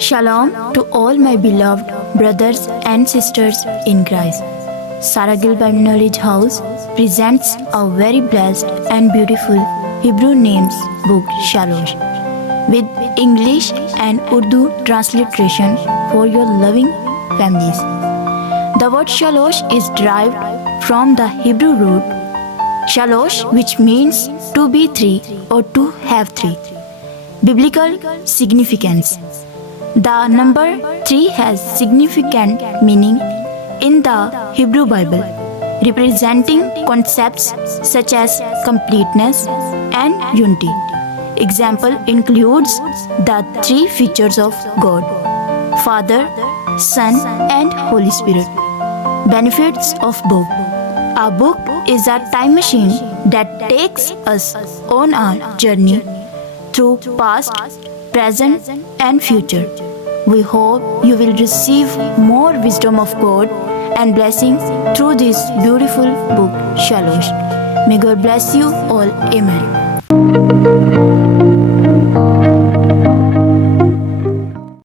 Shalom to all my beloved brothers and sisters in Christ. Sarah Gilbert Knowledge House presents a very blessed and beautiful Hebrew names book Shalosh with English and Urdu transliteration for your loving families. The word Shalosh is derived from the Hebrew root Shalosh, which means to be three or to have three. Biblical significance. The number 3 has significant meaning in the Hebrew Bible, representing concepts such as completeness and unity. Example includes the 3 features of God: Father, Son, and Holy Spirit. Benefits of book. A book is a time machine that takes us on a journey through past, present, and future. We hope you will receive more wisdom of God and blessing through this beautiful book, Shalosh. May God bless you all. Amen.